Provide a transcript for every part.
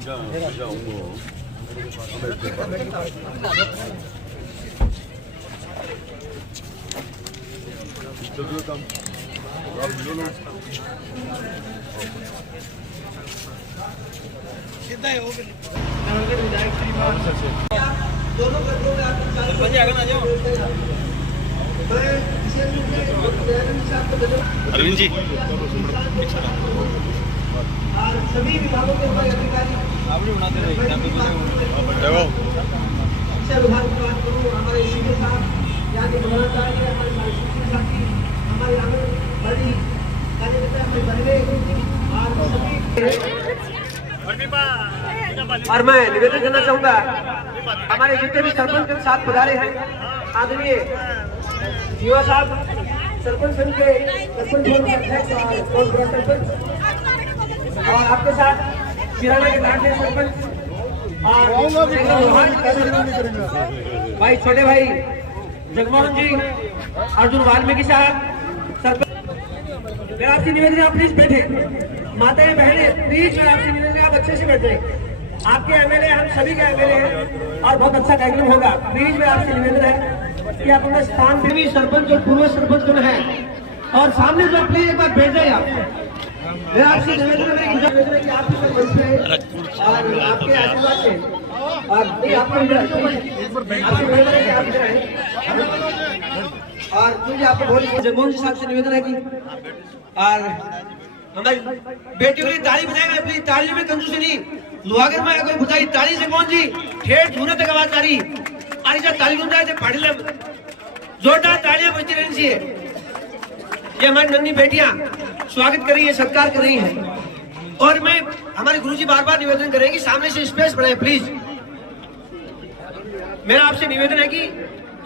सीधा हो गया विधायक श्री दोनों गठों में आप अरविंद जी और सभी विभागों के अधिकारी शिक्षा विभाग की बात करूँ, हमारे शिक्षक साहब यहाँ के प्रधानाचार्य, हमारे साथी, हमारे आंगनबाड़ी कार्यकर्ता से बने और मैं निवेदन करना चाहूंगा हमारे जितने भी सरपंच के साथ पधारे हैं, आदरणीय युवा साहब, सरपंच संघ के सरपंच और आपके साथ किराना के कार्ड सरपंच भाई छोटे भाई जगमोहन जी, अर्जुन वाल्मीकि साहब, सरपंच। मैं आपसे निवेदन है आप प्लीज बैठे, माताएं बहनें प्लीज मैं आपसे निवेदन है आप अच्छे से बैठ जाए। आपके एमएलए हम सभी के एमएलए हैं और बहुत अच्छा कार्यक्रम होगा। प्लीज मैं आपसे निवेदन है कि आप अपने स्थान पे भी सरपंच और पूर्व सरपंच जो है और सामने जो प्लीज एक बार बैठ जाए आप। मैं आपसे निवेदन है कि आप मंच पे और आपके आशीर्वाद से और आपको और मुझे आपको बहुत जगमोहन साहब से निवेदन है कि और हमारी बेटियों के लिए ताली बजाएंगे, अपनी तालियों में कंजूसी नहीं, लुहागर में कोई बुझाई ताली से कौन जी ठेठ धुने तक आवाज आ रही और जब ताली गुंजा है पढ़ ले जोरदार तालियां बजती रहनी चाहिए। ये हमारी नन्ही बेटियां स्वागत कर रही है, सत्कार कर रही हैं और मैं हमारे गुरुजी बार बार निवेदन करेंगे सामने से स्पेस बनाए प्लीज। मेरा आपसे निवेदन है कि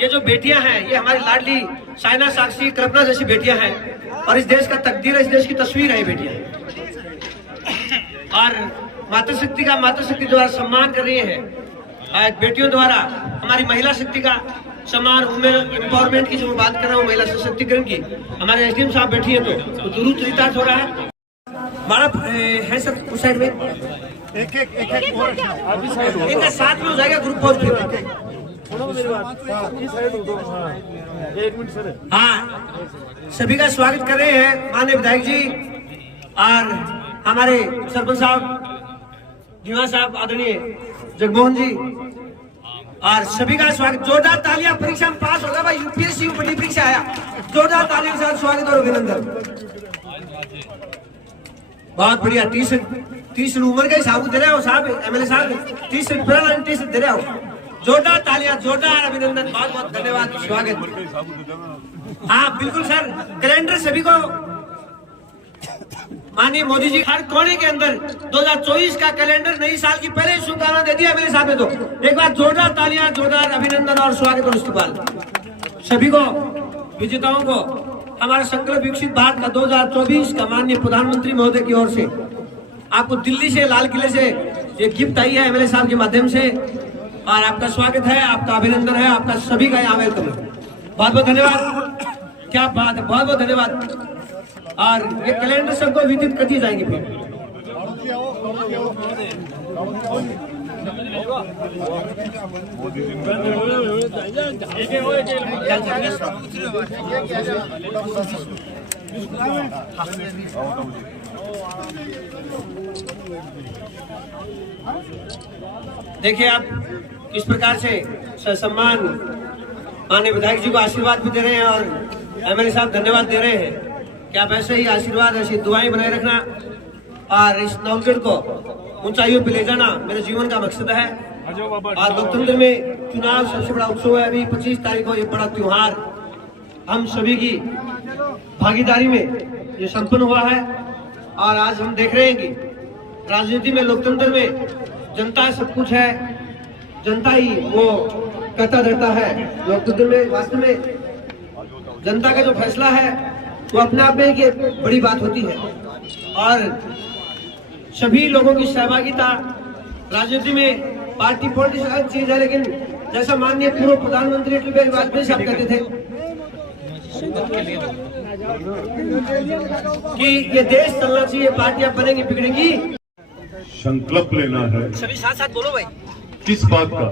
ये जो बेटियां हैं ये हमारी लाडली साइना, साक्षी, कल्पना जैसी बेटियां हैं और इस देश का तकदीर, इस देश की तस्वीर है ये बेटियां और मातृशक्ति का मातृशक्ति द्वारा सम्मान कर रही है। बेटियों द्वारा हमारी महिला शक्ति का सम्मान, वुमेन एम्पावरमेंट की जो मैं बात कर रहा हूँ, महिला सशक्तिकरण की, हमारे एसडीएम साहब बैठी है तो जरूर चरितार्थ हो रहा है। बड़ा है सर उस साइड में एक इनका साथ में हो जाएगा ग्रुप फॉर हाँ सभी का स्वागत कर रहे हैं माननीय विधायक जी और हमारे सरपंच साहब, धीमा साहब, आदरणीय जगमोहन जी और सभी का स्वागत। जोरदार तालियां, परीक्षा में पास होगा भाई, यूपीएससी बड़ी परीक्षा आया, जोरदार तालियों के साथ स्वागत और अभिनंदन। बहुत बढ़िया, 30 उम्र का हिसाब दे रहे हो साहब, एमएलए साहब 30 दे रहे हो, जोरदार तालियां, जोरदार अभिनंदन, बहुत बहुत धन्यवाद, स्वागत। हाँ बिल्कुल सर, कैलेंडर सभी को माननीय मोदी जी हर कोने के अंदर 2024 का कैलेंडर नई साल की पहले शुभकामना दे दिया मेरे साथ में, तो एक बार जोरदार तालियां, जोरदार अभिनंदन और स्वागत और इस्तकबाल सभी को, विजेताओं को। हमारा संकल्प विकसित भारत का 2024 का माननीय प्रधानमंत्री महोदय की ओर से आपको दिल्ली से, लाल किले से ये गिफ्ट आई है एमएलए साहब के माध्यम से और आपका स्वागत है, आपका अभिनंदन है, आपका सभी का यहाँ वेलकम है। बहुत बहुत धन्यवाद, क्या बात है, बहुत बहुत धन्यवाद। और ये कैलेंडर सबको विदित करती जाएंगे फिर। देखिए आप किस प्रकार से सम्मान माननीय विधायक जी को आशीर्वाद भी दे रहे हैं और एमएलए साहब धन्यवाद दे रहे हैं कि आप ऐसे ही आशीर्वाद, ऐसी दुआएं बनाए रखना और इस नवगढ़ को ऊंचाइयों पे ले जाना मेरे जीवन का मकसद है। और लोकतंत्र में चुनाव सबसे बड़ा उत्सव है, अभी 25 तारीख को ये बड़ा त्योहार हम सभी की भागीदारी में ये संपन्न हुआ है और आज हम देख रहे हैं कि राजनीति में, लोकतंत्र में जनता सब कुछ है, जनता ही वो करता रहता है। लोकतंत्र में वास्तव में जनता का जो फैसला है वो अपने आप में एक बड़ी बात होती है और सभी लोगों की सहभागिता राजनीति में, पार्टी पॉलिटिक्स अलग चीज है, लेकिन जैसा माननीय पूर्व प्रधानमंत्री अटल बिहारी वाजपेयी साहब कहते थे कि ये देश चलना चाहिए, पार्टियां बनेंगी बिगड़ेंगी, संकल्प लेना है। सभी साथ साथ बोलो भाई। किस बात का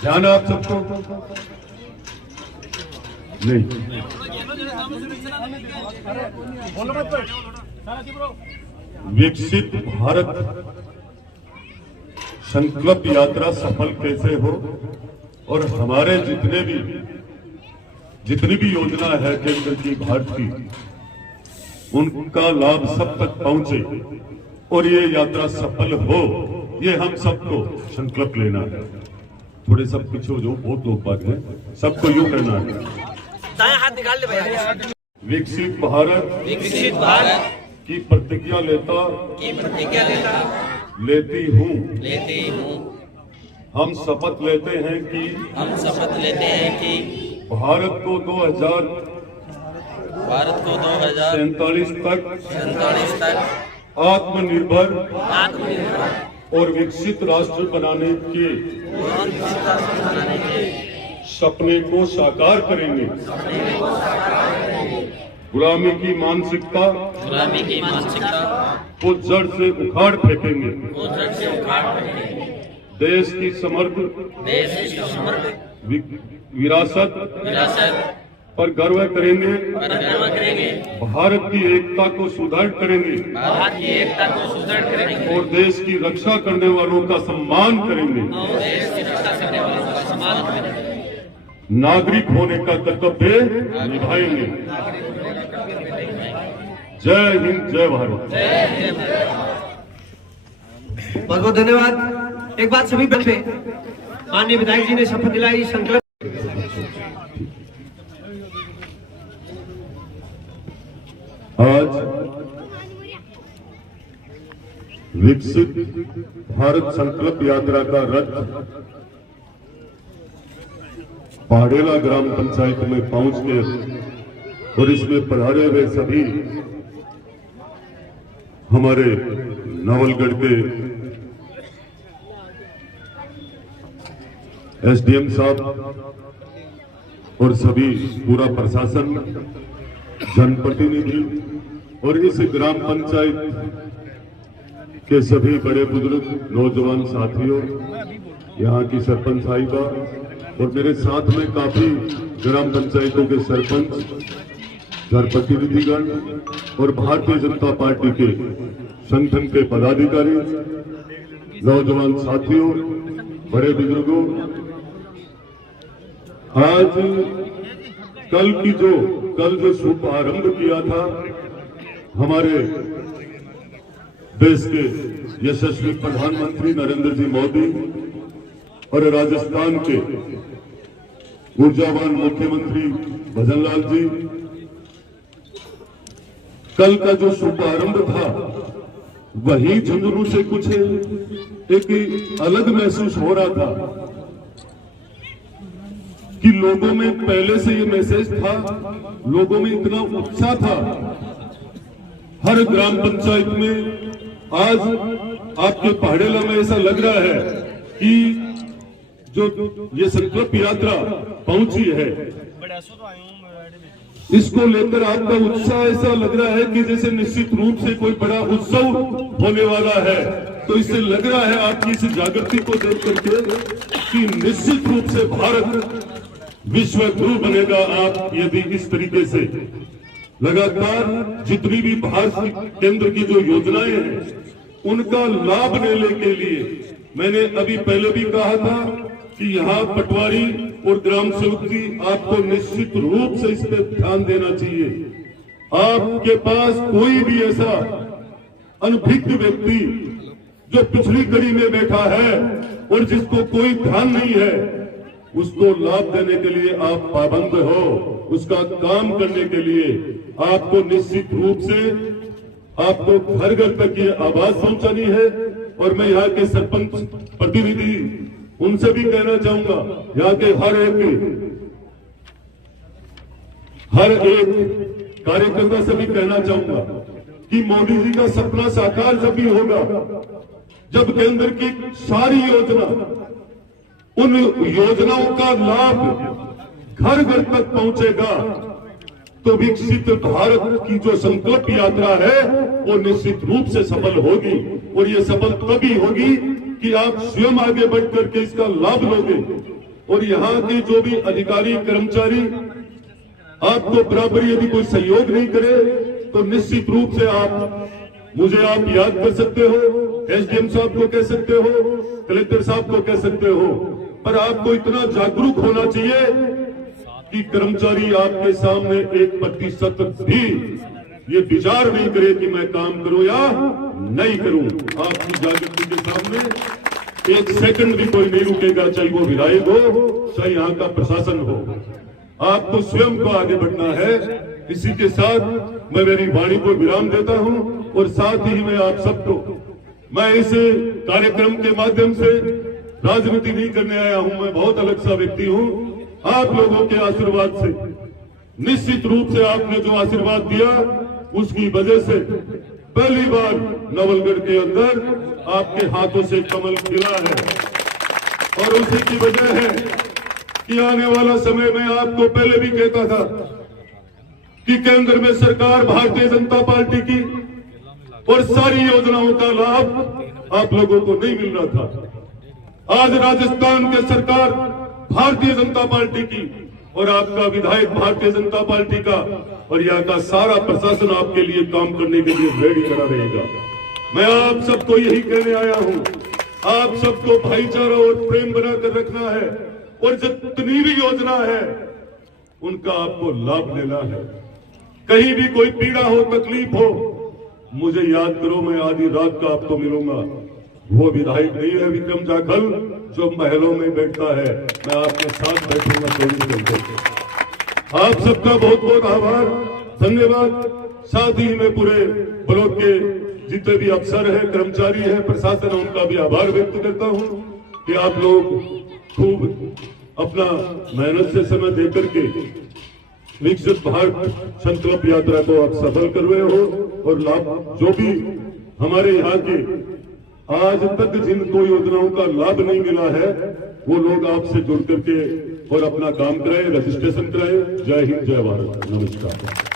ध्यान है आप सबको? नहीं, विकसित भारत संकल्प यात्रा सफल कैसे हो और हमारे जितनी भी योजना है केंद्र की भारत की, उनका लाभ सब तक पहुंचे और ये यात्रा सफल हो, ये हम सबको संकल्प लेना है। थोड़े सब पीछे जो बहुत लोग बात है, सबको यूं करना है। दायां हाथ निकाल ले भाई। विकसित भारत की प्रतिज्ञा लेती हूँ। हम शपथ लेते हैं कि भारत को 2047 तक आत्मनिर्भर और विकसित राष्ट्र बनाने के सपने को साकार करेंगे। गुलामी की मानसिकता को जड़ से उखाड़ फेंकेंगे। देश की समृद्ध विरासत पर गर्व करेंगे। भारत की एकता को सुदृढ़ करेंगे और देश की रक्षा करने वालों का सम्मान करेंगे। नागरिक होने का कर्तव्य निभाएंगे। जय हिंद, जय भारत। बहुत बहुत धन्यवाद। एक बात सभी बैठे, माननीय विधायक जी ने शपथ दिलाई, संकल्प। आज विकसित भारत संकल्प यात्रा का रथ पाडेला ग्राम पंचायत में पहुंच के और इसमें पधारे हुए सभी हमारे नवलगढ़ के एसडीएम साहब और सभी पूरा प्रशासन, जनप्रतिनिधि और इस ग्राम पंचायत के सभी बड़े बुजुर्ग, नौजवान साथियों, यहाँ की सरपंच साहिबा और मेरे साथ में काफी ग्राम पंचायतों के सरपंच, जनप्रतिनिधिगण और भारतीय जनता पार्टी के संगठन के पदाधिकारी, नौजवान साथियों, बड़े बुजुर्गों, आज कल जो शुभारंभ किया था हमारे देश के यशस्वी प्रधानमंत्री नरेंद्र जी मोदी और राजस्थान के ऊर्जावान मुख्यमंत्री भजनलाल जी, कल का जो शुभारंभ था वही झुंझुनू से कुछ एक अलग महसूस हो रहा था कि लोगों में पहले से ये मैसेज था, लोगों में इतना उत्साह था। हर ग्राम पंचायत में आज आपके पहाड़ेला में ऐसा लग रहा है कि जो ये संकल्प यात्रा पहुंची है, इसको लेकर आपका उत्साह ऐसा लग रहा है कि जैसे निश्चित रूप से कोई बड़ा उत्सव होने वाला है। तो इससे लग रहा है आपकी इस जागृति को देख करके कि निश्चित रूप से भारत विश्व गुरु बनेगा। आप यदि इस तरीके से लगातार जितनी भी भारत केंद्र की जो योजनाएं हैं उनका लाभ लेने के लिए, मैंने अभी पहले भी कहा था कि यहाँ पटवारी और ग्राम सेवक जी आपको निश्चित रूप से इस पर ध्यान देना चाहिए। आपके पास कोई भी ऐसा अनभिज्ञ व्यक्ति जो पिछली कड़ी में बैठा है और जिसको कोई ध्यान नहीं है, उसको लाभ देने के लिए आप पाबंद हो। उसका काम करने के लिए आपको निश्चित रूप से आपको घर घर तक ये आवाज पहुंचानी है। और मैं यहाँ के सरपंच प्रतिनिधि उनसे भी कहना चाहूंगा, यहाँ के हर एक कार्यकर्ता से भी कहना चाहूंगा कि मोदी जी का सपना साकार जब भी होगा जब केंद्र की सारी योजना, उन योजनाओं का लाभ घर घर तक पहुंचेगा, तो विकसित भारत की जो संकल्प यात्रा है वो निश्चित रूप से सफल होगी। और ये सफल तभी होगी कि आप स्वयं आगे बढ़ करके इसका लाभ लोगे। और यहाँ के जो भी अधिकारी कर्मचारी आपको बराबर यदि कोई सहयोग नहीं करे तो निश्चित रूप से मुझे आप याद कर सकते हो, एसडीएम साहब को कह सकते हो, कलेक्टर साहब को कह सकते हो, पर आपको इतना जागरूक होना चाहिए कि कर्मचारी आपके सामने 1% भी ये विचार नहीं करे कि मैं काम करूं या नहीं करूं। आपकी जागृति के सामने 1 सेकंड भी कोई नहीं रुकेगा, चाहे वो विधायक हो, चाहे यहाँ का प्रशासन हो। आपको स्वयं को आगे बढ़ना है। इसी के साथ मैं मेरी वाणी को विराम देता हूं और साथ ही मैं आप सबको, मैं इस कार्यक्रम के माध्यम से राजनीति नहीं करने आया हूं, मैं बहुत अलग सा व्यक्ति हूं। आप लोगों के आशीर्वाद से, निश्चित रूप से आपने जो आशीर्वाद दिया उसकी वजह से पहली बार नवलगढ़ के अंदर आपके हाथों से कमल खिला है। और उसी की वजह है कि आने वाला समय में आपको पहले भी कहता था कि केंद्र में सरकार भारतीय जनता पार्टी की और सारी योजनाओं का लाभ आप लोगों को नहीं मिल रहा था। आज राजस्थान के सरकार भारतीय जनता पार्टी की और आपका विधायक भारतीय जनता पार्टी का और यहाँ का सारा प्रशासन आपके लिए काम करने के लिए रेडी खड़ा रहेगा। मैं आप सबको यही कहने आया हूँ, आप सबको भाईचारा और प्रेम बनाकर रखना है और जितनी भी योजना है उनका आपको लाभ लेना है। कहीं भी कोई पीड़ा हो, तकलीफ हो, मुझे याद करो, मैं आधी रात का आपको मिलूंगा। वो विधायक नहीं है विक्रम जाखल जो महलों में बैठता है, मैं आपके साथ बैठूंगा 24 घंटे। आप सबका बहुत बहुत आभार, धन्यवाद। साथ ही मैं पूरे ब्लॉक के जितने भी अफसर हैं, कर्मचारी हैं, प्रशासन है, उनका भी आभार व्यक्त करता हूं कि आप लोग खूब अपना मेहनत से समय देकर के विकसित भारत संकल्प यात्रा को आप सफल कर रहे हो। और लाभ जो भी हमारे यहाँ के आज तक जिनको योजनाओं का लाभ नहीं मिला है वो लोग आपसे जुड़ करके और अपना काम कराए, रजिस्ट्रेशन कराए। जय हिंद, जय भारत, नमस्कार।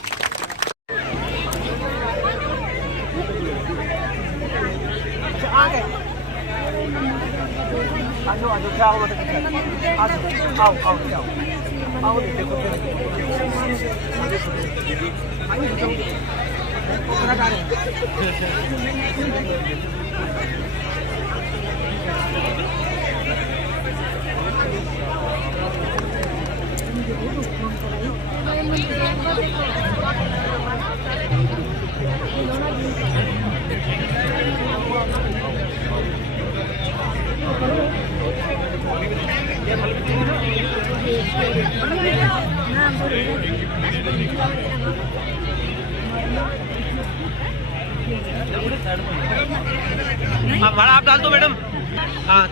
आप भाड़ा आप डाल दो मैडम। हाँ